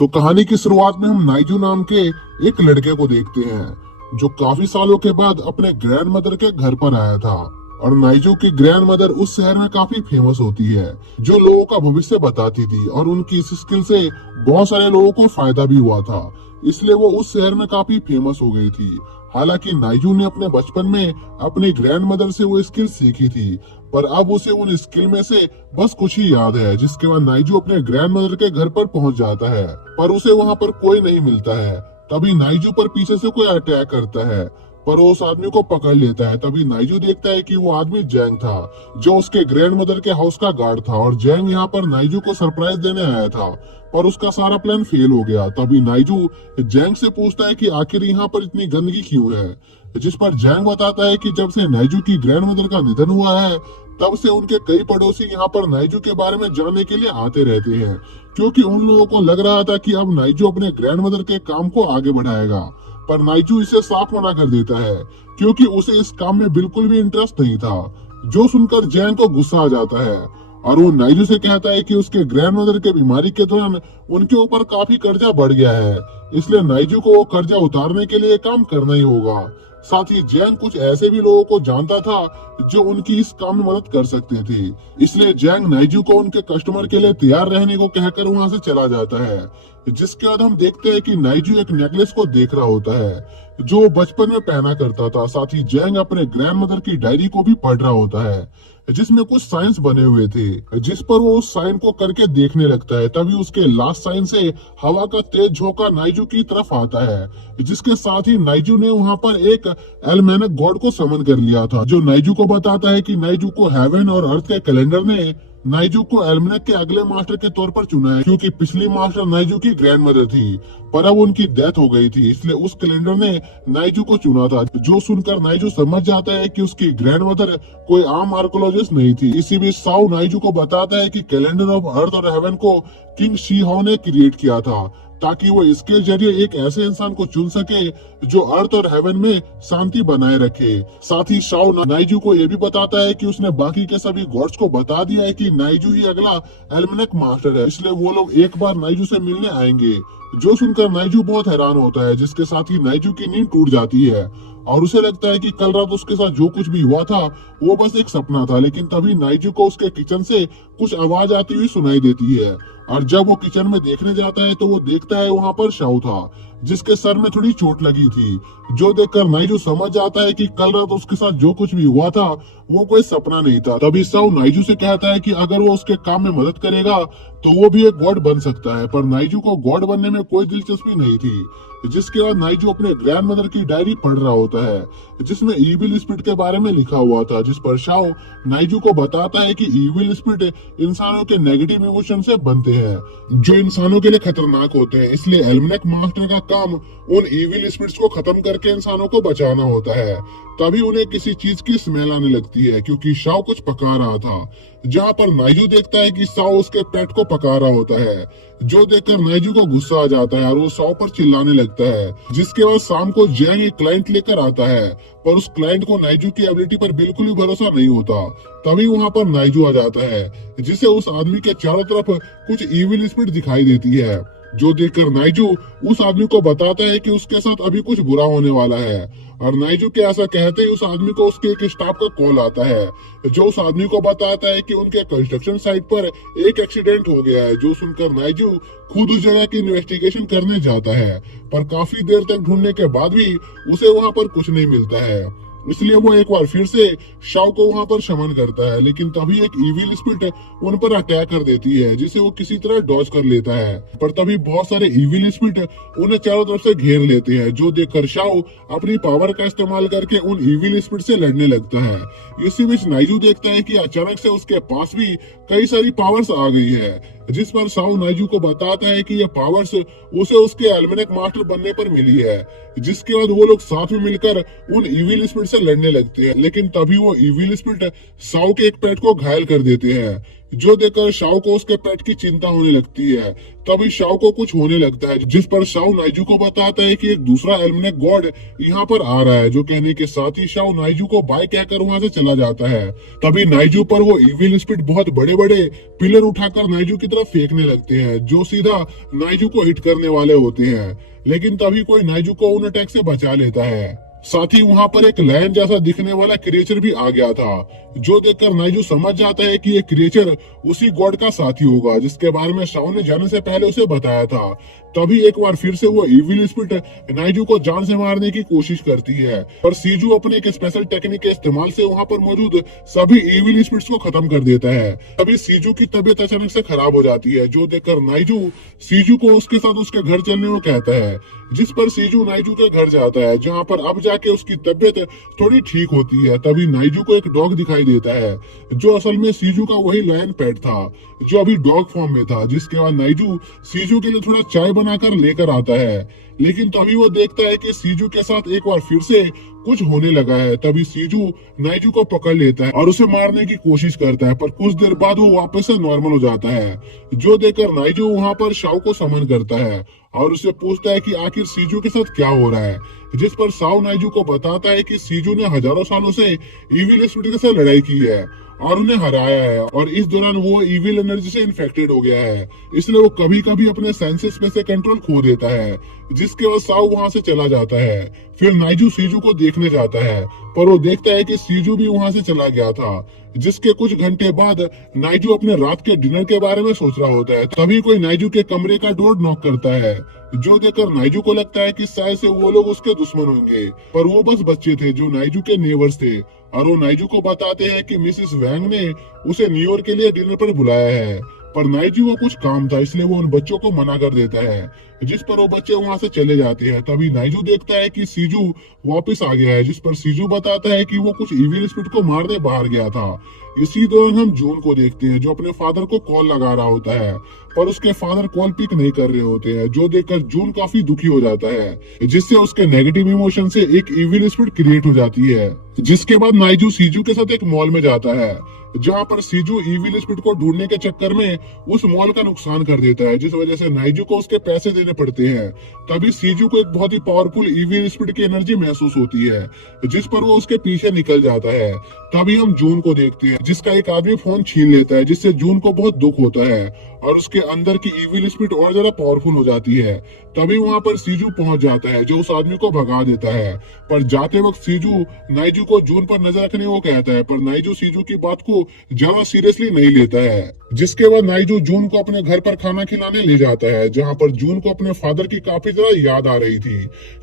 तो कहानी की शुरुआत में हम नाइजू नाम के एक लड़के को देखते हैं जो काफी सालों के बाद अपने ग्रैंड मदर के घर पर आया था। और नाइजू की ग्रैंड मदर उस शहर में काफी फेमस होती है, जो लोगों का भविष्य बताती थी, और उनकी इस स्किल से बहुत सारे लोगों को फायदा भी हुआ था, इसलिए वो उस शहर में काफी फेमस हो गई थी। हालांकि नाइजू ने अपने बचपन में अपनी ग्रैंड मदर से वो स्किल सीखी थी, पर अब उसे उन स्किल में से बस कुछ ही याद है। जिसके बाद नाइजू अपने ग्रैंड मदर के घर पर पहुंच जाता है, पर उसे वहां पर कोई नहीं मिलता है। तभी नाइजू पर पीछे से कोई अटैक करता है, पर वो उस आदमी को पकड़ लेता है। तभी नाइजू देखता है कि वो आदमी जैंग था, जो उसके ग्रैंड मदर के हाउस का गार्ड था, और जैंग यहाँ पर नाइजू को सरप्राइज देने आया था, पर उसका सारा प्लान फेल हो गया। तभी नाइजू जैंग से पूछता है कि आखिर यहाँ पर इतनी गंदगी क्यों है, जिस पर जैंग बताता है कि जब से नाइजू की ग्रैंड मदर का निधन हुआ है, तब से उनके कई पड़ोसी यहाँ पर नाइजू के बारे में जानने के लिए आते रहते हैं, क्योंकि उन लोगों को लग रहा था कि अब नाइजू अपने ग्रैंड मदर के काम को आगे बढ़ाएगा। पर नाइजू इसे साफ मना कर देता है, क्योंकि उसे इस काम में बिल्कुल भी इंटरेस्ट नहीं था। जो सुनकर जैंग को गुस्सा आ जाता है, और वो नाइजू से कहता है कि उसके ग्रैंड मदर के बीमारी के दौरान उनके ऊपर काफी कर्जा बढ़ गया है, इसलिए नाइजू को वो कर्जा उतारने के लिए काम करना ही होगा। साथ ही जैंग कुछ ऐसे भी लोगों को जानता था जो उनकी इस काम में मदद कर सकते थे, इसलिए जैंग नाइजू को उनके कस्टमर के लिए तैयार रहने को कहकर वहां से चला जाता है। जिसके बाद हम देखते हैं कि नाइजू एक नेकलेस को देख रहा होता है जो वो बचपन में पहना करता था। साथ ही जैंग अपने ग्रैंड मदर की डायरी को भी पढ़ रहा होता है, जिसमें कुछ साइंस बने हुए थे, जिस पर वो उस साइन को करके देखने लगता है। तभी उसके लास्ट साइन से हवा का तेज झोंका नाइजू की तरफ आता है, जिसके साथ ही नाइजू ने वहां पर एक एल्मेनक गॉड को समन कर लिया था, जो नाइजू को बताता है कि नाइजू को हेवन और अर्थ के कैलेंडर ने नाइजू को एल्मेनक के अगले मास्टर के तौर पर चुना है, क्योंकि पिछली मास्टर नाइजू की ग्रैंड मदर थी, पर अब उनकी डेथ हो गई थी, इसलिए उस कैलेंडर ने नाइजू को चुना था। जो सुनकर नाइजू समझ जाता है कि उसकी ग्रैंड मदर कोई आम आर्कोलॉजिस्ट नहीं थी। इसी बीच साउ नाइजू को बताता है कि कैलेंडर ऑफ अर्थ और हेवन को किंग शी हाउ ने क्रिएट किया था, ताकि वो इसके जरिए एक ऐसे इंसान को चुन सके जो अर्थ और हेवन में शांति बनाए रखे। साथ ही शाओ नाइजू को ये भी बताता है कि उसने बाकी के सभी गॉड्स को बता दिया है कि नाइजू ही अगला एल्मेनक मास्टर है, इसलिए वो लोग एक बार नाइजू से मिलने आएंगे। जो सुनकर नाइजू बहुत हैरान होता है, जिसके साथ ही नाइजू की नींद टूट जाती है, और उसे लगता है कि कल रात उसके साथ जो कुछ भी हुआ था वो बस एक सपना था। लेकिन तभी नाइजू को उसके किचन से कुछ आवाज आती हुई सुनाई देती है, और जब वो किचन में देखने जाता है तो वो देखता है वहां पर शाओ था, जिसके सर में थोड़ी चोट लगी थी। जो देखकर नाइजू समझ जाता है कि कल रात उसके साथ जो कुछ भी हुआ था वो कोई सपना नहीं था। तभी शाओ नाइजू से कहता है कि अगर वो उसके काम में मदद करेगा तो वो भी एक गॉड बन सकता है, पर नाइजू को गॉड बनने में कोई दिलचस्पी नहीं थी। जिसके बाद नाइजू अपने ग्रैंड मदर की डायरी पढ़ रहा होता है, जिसमें इविल स्पिरिट के बारे में लिखा हुआ था, जिस पर शाओ नाइजू को बताता है कि इविल स्पिरिट इंसानों के नेगेटिव इमोशन से बनते हैं, जो इंसानों के लिए खतरनाक होते हैं। इसलिए एल्मेनक मास्टर का काम उन इविल स्पिरिट्स को खत्म करके इंसानों को बचाना होता है। तभी उन्हें किसी चीज की स्मेल आने लगती है, क्योंकि शाओ कुछ पका रहा था, जहाँ पर नाइजू देखता है कि शाओ उसके पेट को पका रहा होता है। जो देखकर नाइजू को गुस्सा आ जाता है और वो शाओ पर चिल्लाने लगता है। जिसके बाद शाम को जैंग एक क्लाइंट लेकर आता है, पर उस क्लाइंट को नाइजू की एबिलिटी पर बिल्कुल भी भरोसा नहीं होता। तभी वहाँ पर नाइजू आ जाता है, जिसे उस आदमी के चारों तरफ कुछ इविल स्पिरिट दिखाई देती है। जो देखकर नाइजू उस आदमी को बताता है कि उसके साथ अभी कुछ बुरा होने वाला है, और नाइजू के ऐसा कहते ही उस आदमी को उसके एक स्टाफ का कॉल आता है, जो उस आदमी को बताता है कि उनके कंस्ट्रक्शन साइट पर एक एक्सीडेंट हो गया है। जो सुनकर नाइजू खुद उस जगह की इन्वेस्टिगेशन करने जाता है, पर काफी देर तक ढूंढने के बाद भी उसे वहां पर कुछ नहीं मिलता है, इसलिए वो एक बार फिर से शाओ को वहां पर शमन करता है। लेकिन तभी एक इविल स्पिरिट उन पर अटैक कर देती है, जिसे वो किसी तरह डॉज कर लेता है, पर तभी बहुत सारे इविल स्पिरिट उन्हें चारों तरफ से घेर लेते हैं। जो देखकर शाओ अपनी पावर का इस्तेमाल करके उन इविल स्पिरिट से लड़ने लगता है। इसी बीच नाइजू देखता है कि अचानक से उसके पास भी कई सारी पावर्स आ गई है, जिस पर शाओ नाइजू को बताता है कि ये पावर्स उसे उसके एल्मेनक मास्टर बनने पर मिली है। जिसके बाद वो लोग साथ में मिलकर उन इविल स्पिरिट से लड़ने लगते हैं। लेकिन तभी वो इविल स्पिरिट शाओ के एक पेट को घायल कर देते हैं, जो देखकर शाओ को उसके पेट की चिंता होने लगती है। तभी शाओ को कुछ होने लगता है, जिस पर शाओ नाइजू को बताता है कि एक दूसरा एल्मनेक गॉड यहाँ पर आ रहा है। जो कहने के साथ ही शाओ नाइजू को बाय कहकर वहां से चला जाता है। तभी नाइजू पर वो इविल स्पिरिट बहुत बड़े बड़े पिलर उठाकर नाइजू की तरफ फेंकने लगते हैं, जो सीधा नाइजू को हिट करने वाले होते हैं। लेकिन तभी कोई नाइजू को उन अटैक से बचा लेता है। साथ ही वहां पर एक लायन जैसा दिखने वाला क्रिएचर भी आ गया था, जो देखकर नाइजू समझ जाता है कि ये क्रिएचर उसी गॉड का साथी होगा, जिसके बारे में शाओ ने जाने से पहले उसे बताया था। तभी एक बार फिर से वो इविल स्पिरिट नाइजू को जान से मारने की कोशिश करती है, पर सीजू अपने एक स्पेशल टेक्निक के इस्तेमाल से वहां पर मौजूद सभी इविल स्पिरिट्स को खत्म कर देता है। तभी सीजू की तबीयत अचानक से खराब हो जाती है, जो देखकर नाइजू सीजू को उसके साथ उसके घर चलने को कहता है, जिस पर सीजू नाइजू के घर जाता है, जहाँ पर अब जाके उसकी तबीयत थोड़ी ठीक होती है। तभी नाइजू को एक डॉग दिखाई देता है, जो असल में सीजू का वही लायन पेट था, जो अभी डॉग फॉर्म में था। जिसके बाद नाइजू सीजू के लिए थोड़ा चाय बनाकर लेकर आता है, लेकिन तभी वो देखता है कि सीजू के साथ एक बार फिर से कुछ होने लगा है। तभी सीजू नाइजू को पकड़ लेता है और उसे मारने की कोशिश करता है, पर कुछ देर बाद वो वापस से नॉर्मल हो जाता है। जो देखकर नाइजू वहां पर शाओ को समन करता है और उसे पूछता है कि आखिर सीजू के साथ क्या हो रहा है, जिस पर शाओ नाइजू को बताता है कि सीजू ने हजारों सालों से इविल स्पिरिट के साथ लड़ाई की है और उन्हें हराया है, और इस दौरान वो इविल एनर्जी से इन्फेक्टेड हो गया है, इसलिए वो कभी कभी अपने सेंसेस में से कंट्रोल खो देता है। जिसके बाद शाओ वहां से चला जाता है। फिर नाइजू सीजू को देखने जाता है, पर वो देखता है कि सीजू भी वहां से चला गया था। जिसके कुछ घंटे बाद नाइजू अपने रात के डिनर के बारे में सोच रहा होता है। तभी कोई नाइजू के कमरे का डोर नॉक करता है, जो देखकर नाइजू को लगता है कि शायद से वो लोग उसके दुश्मन होंगे, पर वो बस बच्चे थे जो नाइजू के नेबर्स थे, और वो नाइजू को बताते हैं कि मिसेस वैंग ने उसे न्यूयॉर्क के लिए डिनर पर बुलाया है। पर नाइजू को कुछ काम था, इसलिए वो उन बच्चों को मना कर देता है, जिस पर वो बच्चे वहां से चले जाते हैं। तभी नाइजू देखता है कि सीजू वापस आ गया है, जिस पर सीजू बताता है कि वो कुछ इविल स्पिरिट को मारने बाहर गया था। इसी दौरान हम जून को देखते हैं, जो अपने फादर को कॉल लगा रहा होता है, पर उसके फादर कॉल पिक नहीं कर रहे होते हैं। जो देखकर जून काफी दुखी हो जाता है, जिससे उसके नेगेटिव इमोशन से एक इविल स्पिरिट क्रिएट हो जाती है। जिसके बाद नाइजू सीजू के साथ एक मॉल में जाता है, जहाँ पर सीजू इविल स्पिरिट को ढूंढने के चक्कर में उस मॉल का नुकसान कर देता है, जिस वजह से नाइजू को उसके पैसे देने पड़ते हैं। तभी सीजू को एक बहुत ही पावरफुल इविल स्पिरिट की एनर्जी महसूस होती है, जिस पर वो उसके पीछे निकल जाता है। तभी हम जून को देखते हैं, जिसका एक आदमी फोन छीन लेता है, जिससे जून को बहुत दुख होता है और उसके अंदर की इविल स्पिरिट और ज्यादा पावरफुल हो जाती है। तभी वहां पर सीजू पहुंच जाता है, जो उस आदमी को भगा देता है। पर जाते वक्त सीजू नाइजू को जून पर नजर रखने को कहता है, पर नाइजू सीजू की बात को ज्यादा सीरियसली नहीं लेता है। जिसके बाद नाइजू जून को अपने घर पर खाना खिलाने ले जाता है, जहां पर जून को अपने फादर की काफी ज्यादा याद आ रही थी,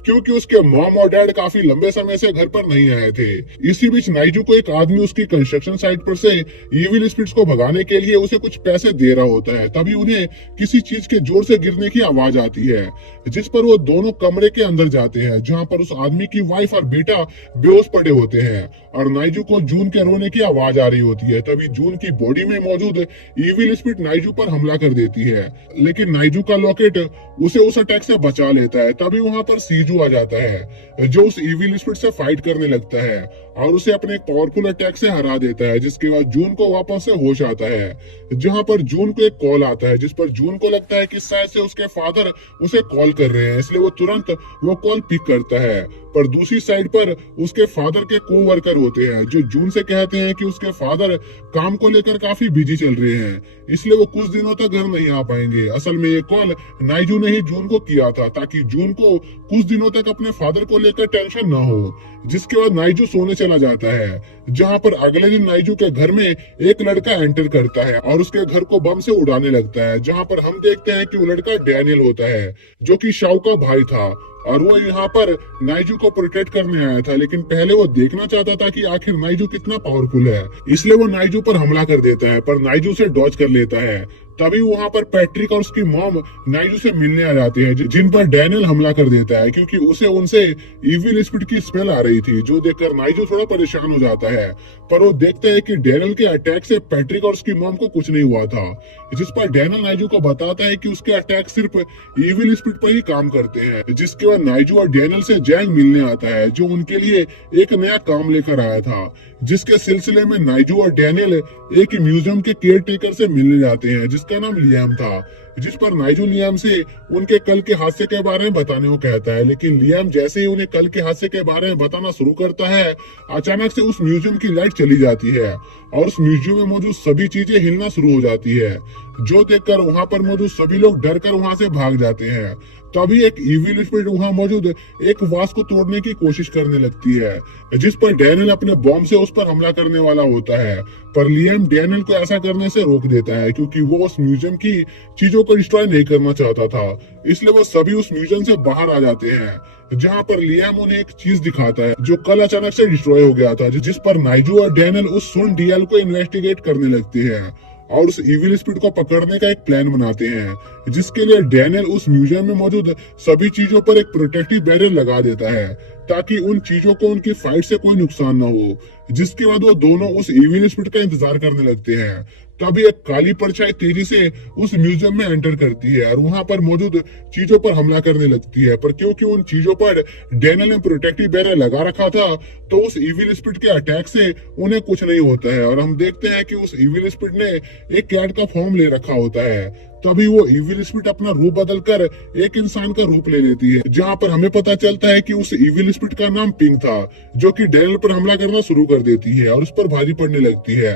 क्योंकि उसके मॉम और डैड काफी लंबे समय से घर पर नहीं आए थे। इसी बीच नाइजू को एक आदमी उसकी कंस्ट्रक्शन साइट पर से इविल स्पिरिट्स को भगाने के लिए उसे कुछ पैसे दे रहा होता है। तभी उन्हें किसी चीज के जोर से गिरने की आवाज आती है, जिस पर वो दोनों कमरे के अंदर जाते हैं, जहां पर उस आदमी की वाइफ और बेटा बेहोश पड़े होते हैं और नाइजू को जून के रोने की आवाज आ रही होती है। तभी जून की बॉडी में मौजूद इविल स्पिरिट नाइजू पर हमला कर देती है, लेकिन नाइजू का लॉकेट उसे उस अटैक से बचा लेता है। तभी वहां पर सीजू आ जाता है, जो उस इविल स्पिरिट से फाइट करने लगता है और उसे अपने एक पावरफुल अटैक से हरा देता है। जिसके बाद जून को वापस से होश आता है, जहां पर जून को एक कॉल आता है, जिस पर जून को लगता है कि शायद से उसके फादर उसे कॉल कर रहे हैं, इसलिए वो तुरंत वो कॉल पिक करता है। पर दूसरी साइड पर उसके फादर के कोवर्कर होते हैं, जो जून से कहते हैं कि उसके फादर काम को लेकर काफी बिजी चल रहे हैं, इसलिए वो कुछ दिनों तक घर नहीं आ पाएंगे। असल में ये कॉल नाइजू ने ही जून को किया था, ताकि जून को कुछ दिनों तक अपने फादर को लेकर टेंशन न हो। जिसके बाद नाइजू सोने चला जाता है, जहां पर अगले दिन नाइजू के घर में एक लड़का एंटर करता है और उसके घर को बम से उड़ाने लगता है, जहां पर हम देखते हैं कि वो लड़का डैनियल होता है, जो कि शाओ का भाई था, और वो यहाँ पर नाइजू को प्रोटेक्ट करने आया था। लेकिन पहले वो देखना चाहता था कि आखिर नाइजू कितना पावरफुल है, इसलिए वो नाइजू पर हमला कर देता है, पर नाइजू से डॉज कर लेता है। तभी वहां पर पैट्रिक और उसकी मॉम नाइजू से मिलने आ जाते हैं, जिन पर डैनियल हमला कर देता है क्योंकि उसे उनसे इविल स्पिरिट की स्मेल आ रही थी, जो देखकर नाइजू थोड़ा परेशान हो जाता है। पर वो देखते हैं कि डैनियल के अटैक से पैट्रिक और उसकी मॉम को कुछ नहीं हुआ था, जिस पर डैनियल नाइजू को बताता है कि उसके अटैक सिर्फ इविल स्पिरिट पर ही काम करते हैं। जिसके बाद नाइजू और डैनियल से जैंग मिलने आता है, जो उनके लिए एक नया काम लेकर आया था, जिसके सिलसिले में नाइजू और डैनियल एक म्यूजियम के केयर टेकर से मिलने जाते हैं, जिसका नाम लियाम था। जिस पर नाइजू लियाम से उनके कल के हादसे के बारे में बताने को कहता है, लेकिन लियाम जैसे ही उन्हें कल के हादसे के बारे में बताना शुरू करता है, अचानक से उस म्यूजियम की लाइट चली जाती है और उस म्यूजियम में मौजूद सभी चीजें हिलना शुरू हो जाती है, जो देखकर वहां पर मौजूद सभी लोग डर कर वहां से भाग जाते हैं। तभी एक इविल स्पिरिट वहां मौजूद एक वास को तोड़ने की कोशिश करने लगती है, जिस पर डैनियल अपने बॉम्ब से उस पर हमला करने वाला होता है, पर लियाम डैनियल को ऐसा करने से रोक देता है क्योंकि वो उस म्यूजियम की चीजों को डिस्ट्रॉय नहीं करना चाहता था। इसलिए वो सभी उस म्यूजियम से बाहर आ जाते हैं, जहाँ पर लियाम उन्हें एक चीज दिखाता है जो कल अचानक से डिस्ट्रॉय हो गया था, जिस पर नाइजू और डैनियल उस सुन डीएल को इन्वेस्टिगेट करने लगते हैं और उस इविल स्पिरिट को पकड़ने का एक प्लान बनाते हैं, जिसके लिए डैनियल उस म्यूजियम में मौजूद सभी चीजों पर एक प्रोटेक्टिव बैरियर लगा देता है ताकि उन चीजों को उनकी फाइट से कोई नुकसान न हो। जिसके बाद वो दोनों उस इविल स्पिरिट का इंतजार करने लगते हैं। तभी एक काली परछाई तेजी से उस म्यूजियम में एंटर करती है और वहां पर मौजूद चीजों पर हमला करने लगती है, पर क्योंकि उन चीजों पर डैनियल ने प्रोटेक्टिव बैरियर लगा रखा था, तो उस इविल स्पिरिट के अटैक से उन्हें कुछ नहीं होता है। और हम देखते हैं कि उस इविल स्पिरिट ने एक कैट का फॉर्म ले रखा होता है। तभी वो इविल स्पिरिट अपना रूप बदलकर एक इंसान का रूप ले लेती है, जहाँ पर हमें पता चलता है कि उस इविल स्पिरिट का नाम पिंक था, जो कि डैनियल पर हमला करना शुरू कर देती है और उस पर भारी पड़ने लगती है।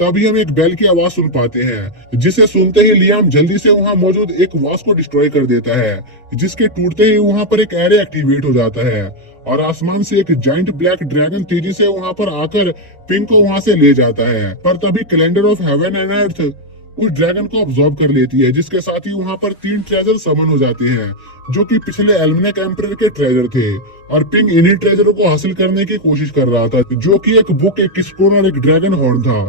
तभी हम एक बेल की आवाज सुन पाते हैं, जिसे सुनते ही लियाम जल्दी से वहां मौजूद एक वास को डिस्ट्रॉय कर देता है, जिसके टूटते ही वहां पर एक एरे एक्टिवेट हो जाता है और आसमान से एक जाइंट ब्लैक ड्रैगन तेजी से वहां पर आकर पिंक को वहां से ले जाता है। पर तभी calendar of heaven and earth उस ड्रैगन को ऑब्जॉर्व कर लेती है, जिसके साथ ही वहां पर 3 ट्रेजर समन हो जाते हैं, जो कि पिछले एल्मेनेक एम्परर के ट्रेजर थे। और पिंक इन्हीं ट्रेजरों को हासिल करने की कोशिश कर रहा था, जो कि एक बुक, एक स्टोन और एक ड्रैगन हॉर्न था।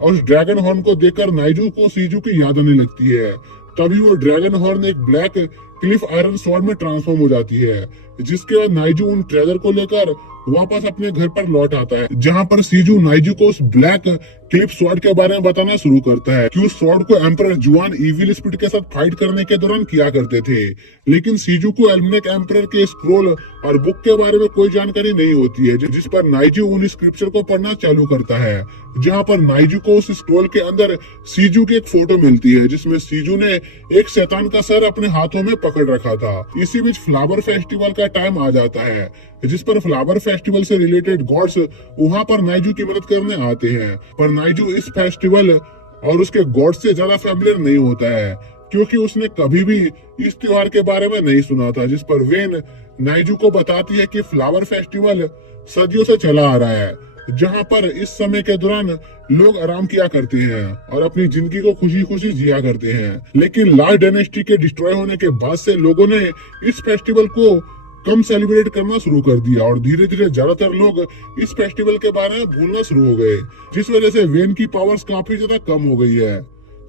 और उस ड्रैगन हॉर्न को देखकर नाइजू को सीजू की याद आने लगती है। तभी वो ड्रैगन हॉर्न एक ब्लैक क्लिफ आयरन स्वॉर्ड में ट्रांसफॉर्म हो जाती है, जिसके बाद नाइजू उन ट्रेजर को लेकर वापस अपने घर पर लौट आता है, जहां पर सीजू नाइजू को उस ब्लैक क्लिफ स्वॉर्ड के बारे में बताना शुरू करता है कि उस स्वॉर्ड को एम्परर जुआन इविल स्पिरिट के साथ फाइट करने के दौरान किया करते थे। लेकिन सीजू को एल्मेनेक एम्परर के स्क्रोल और बुक के बारे में कोई जानकारी नहीं होती है, जिस पर नाइजू उन स्क्रिप्चर को पढ़ना चालू करता है, जहां पर नाइजू को उस स्क्रोल के अंदर सीजू की एक फोटो मिलती है, जिसमें सीजू ने एक शैतान का सर अपने हाथों में पकड़ रखा था। इसी बीच फ्लावर फेस्टिवल का टाइम आ जाता है, जिस पर फ्लावर फेस्टिवल से रिलेटेड गॉड्स वहां पर नाइजू की मदद करने आते हैं। पर नाइजू इस फेस्टिवल और उसके गॉड से ज्यादा फैमिलियर नहीं होता है, क्योंकि उसने कभी भी इस त्योहार के बारे में नहीं सुना था। जिस पर वेन नाइजू को बताती है कि फ्लावर फेस्टिवल सदियों से चला आ रहा है, जहां पर इस समय के दौरान लोग आराम किया करते हैं और अपनी जिंदगी को खुशी खुशी जिया करते हैं। लेकिन लास्ट डायनेस्टी के डिस्ट्रॉय होने के बाद से लोगों ने इस फेस्टिवल को कम सेलिब्रेट करना शुरू कर दिया और धीरे धीरे ज्यादातर लोग इस फेस्टिवल के बारे में भूलना शुरू हो गए, जिस वजह से वेन की पावर्स काफी ज्यादा कम हो गई है,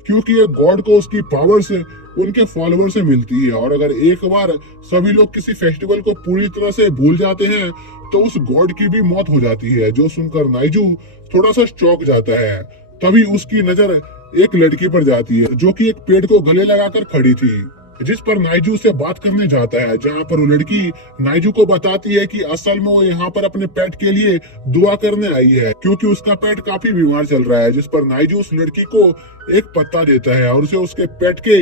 क्योंकि एक गॉड को उसकी पावर्स उनके फॉलोअर से मिलती है। और अगर एक बार सभी लोग किसी फेस्टिवल को पूरी तरह से भूल जाते हैं तो उस गॉड की भी मौत हो जाती है, जो सुनकर नाइजू थोड़ा सा चौंक जाता है। तभी उसकी नजर एक लड़की पर जाती है, जो कि एक पेड़ को गले लगाकर खड़ी थी, जिस पर नाइजू से बात करने जाता है, जहां पर वो लड़की नाइजू को बताती है कि असल में वो यहाँ पर अपने पेट के लिए दुआ करने आई है, क्योंकि उसका पेट काफी बीमार चल रहा है। जिस पर नाइजू उस लड़की को एक पत्ता देता है और उसे उसके पेट के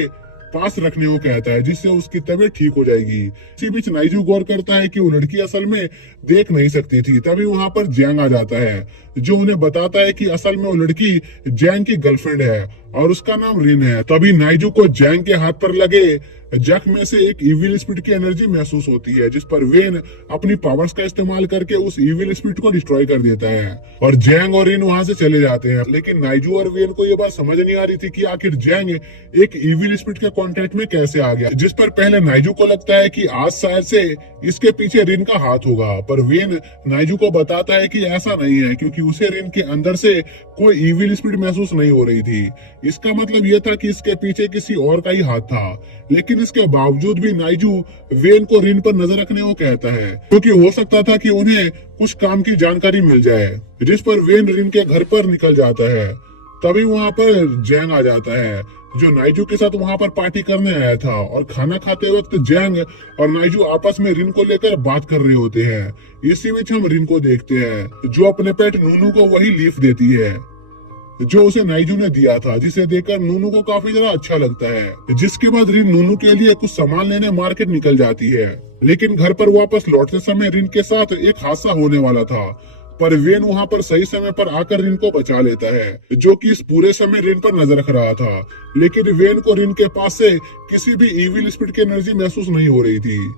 पास रखने को कहता है, जिससे उसकी तबीयत ठीक हो जाएगी। इसी बीच नाइजू गौर करता है कि वो लड़की असल में देख नहीं सकती थी। तभी वहां पर जैंग आ जाता है, जो उन्हें बताता है कि असल में वो लड़की जैंग की गर्लफ्रेंड है और उसका नाम रिन है। तभी नाइजू को जैंग के हाथ पर लगे जख्म में से एक इविल स्पिरिट की एनर्जी महसूस होती है, जिस पर वेन अपनी पावर्स का इस्तेमाल करके उस इविल स्पिरिट को डिस्ट्रॉय कर देता है और जैंग और रिन वहां से चले जाते हैं। लेकिन नाइजू और वेन को ये बात समझ नहीं आ रही थी कि आखिर जैंग एक इविल स्पिरिट के कांटेक्ट में कैसे आ गया, जिस पर पहले नाइजू को लगता है कि आज शायद से इसके पीछे रिन का हाथ होगा, पर वेन नाइजू को बताता है कि ऐसा नहीं है, क्योंकि कि उसे रिन के अंदर से कोई इविल स्पिरिट महसूस नहीं हो रही थी। इसका मतलब यह था कि इसके पीछे किसी और का ही हाथ था। लेकिन इसके बावजूद भी नाइजू वेन को रिन पर नजर रखने को कहता है, क्योंकि हो सकता था कि उन्हें कुछ काम की जानकारी मिल जाए। जिस पर वेन रिन के घर पर निकल जाता है। तभी वहां पर जैंग आ जाता है, जो नाइजू के साथ वहां पर पार्टी करने आया था। और खाना खाते वक्त जैंग और नाइजू आपस में रिन को लेकर बात कर रहे होते हैं। इसी बीच हम रिन को देखते हैं, जो अपने पेट नूनू को वही लीफ देती है जो उसे नाइजू ने दिया था, जिसे देखकर नूनू को काफी ज्यादा अच्छा लगता है। जिसके बाद रिन नूनू के लिए कुछ सामान लेने मार्केट निकल जाती है। लेकिन घर पर वापस लौटते समय रिन के साथ एक हादसा होने वाला था, पर वेन वहां पर सही समय पर आकर रिन को बचा लेता है, जो कि इस पूरे समय रिन पर नजर रख रहा था। लेकिन वेन को रिन के पास से किसी भी इविल स्पिरिट की एनर्जी महसूस नहीं हो रही थी।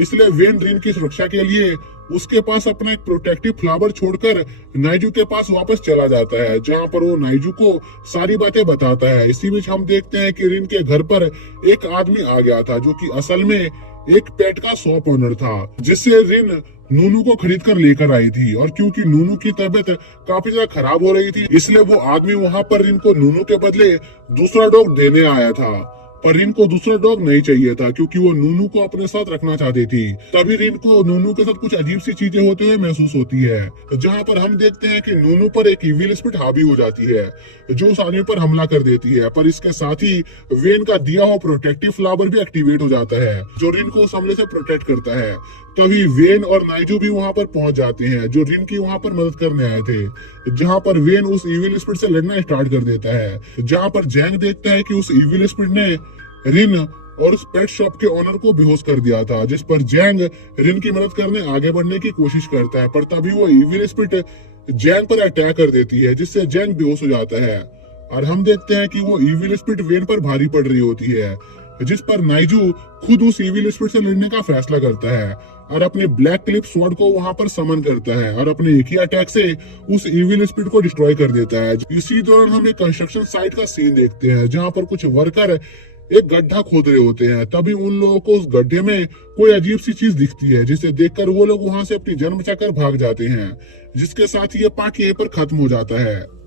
इसलिए वेन रिन की सुरक्षा के लिए उसके पास अपना एक प्रोटेक्टिव फ्लावर छोड़कर नाइजू के पास वापस चला जाता है, जहां पर वो नाइजू को सारी बातें बताता है। इसी बीच हम देखते हैं कि रिन के घर पर एक आदमी आ गया था, जो कि असल में एक पेट का शॉप ओनर था, जिससे रिन नूनू को खरीद कर लेकर आई थी। और क्योंकि नूनू की तबीयत काफी ज्यादा खराब हो रही थी, इसलिए वो आदमी वहां पर रिन को नूनू के बदले दूसरा डॉग देने आया था। पर रिन को दूसरा डॉग नहीं चाहिए था, क्योंकि वो नूनू को अपने साथ रखना चाहती थी। तभी रिन को नूनू के साथ कुछ अजीब सी चीजें होते हुए महसूस होती है, जहां पर हम देखते हैं कि नूनू पर एक इविल स्पिरिट हावी हो जाती है, जो उस आदमी पर हमला कर देती है। पर इसके साथ ही वेन का दिया हुआ प्रोटेक्टिव फ्लावर भी एक्टिवेट हो जाता है, जो रिन को उस हमले से प्रोटेक्ट करता है। तभी वेन और नाइजू भी वहां पर पहुंच जाते हैं, जो रिन की वहां पर मदद करने आए थे। जहां पर वेन उस इविल स्पिरिट से लड़ना स्टार्ट कर देता है, जहां पर जैंग देखता है कि उस इविल स्पिरिट ने रिन और उस पेट शॉप के ओनर को बेहोश कर दिया था। जिस पर जैंग रिन की मदद करने आगे बढ़ने की कोशिश करता है, पर तभी वो इविल स्पिरिट जैंग पर अटैक कर देती है, जिससे जैंग बेहोश हो जाता है। और हम देखते हैं कि वो इविल स्पिरिट वेन पर भारी पड़ रही होती है, जिस पर नाइजू खुद उस इविल स्पिरिट से लड़ने का फैसला करता है और अपने ब्लैक क्लिप स्वॉर्ड को वहां पर समन करता है और अपने एक ही अटैक से उस इविल स्पिरिट को डिस्ट्रॉय कर देता है। इसी दौरान हम एक कंस्ट्रक्शन साइट का सीन देखते हैं, जहां पर कुछ वर्कर एक गड्ढा खोद रहे होते हैं। तभी उन लोगों को उस गड्ढे में कोई अजीब सी चीज दिखती है, जिसे देखकर वो लोग वहां से अपनी जान बचाकर भाग जाते हैं। जिसके साथ ये पार्ट यहीं पर खत्म हो जाता है।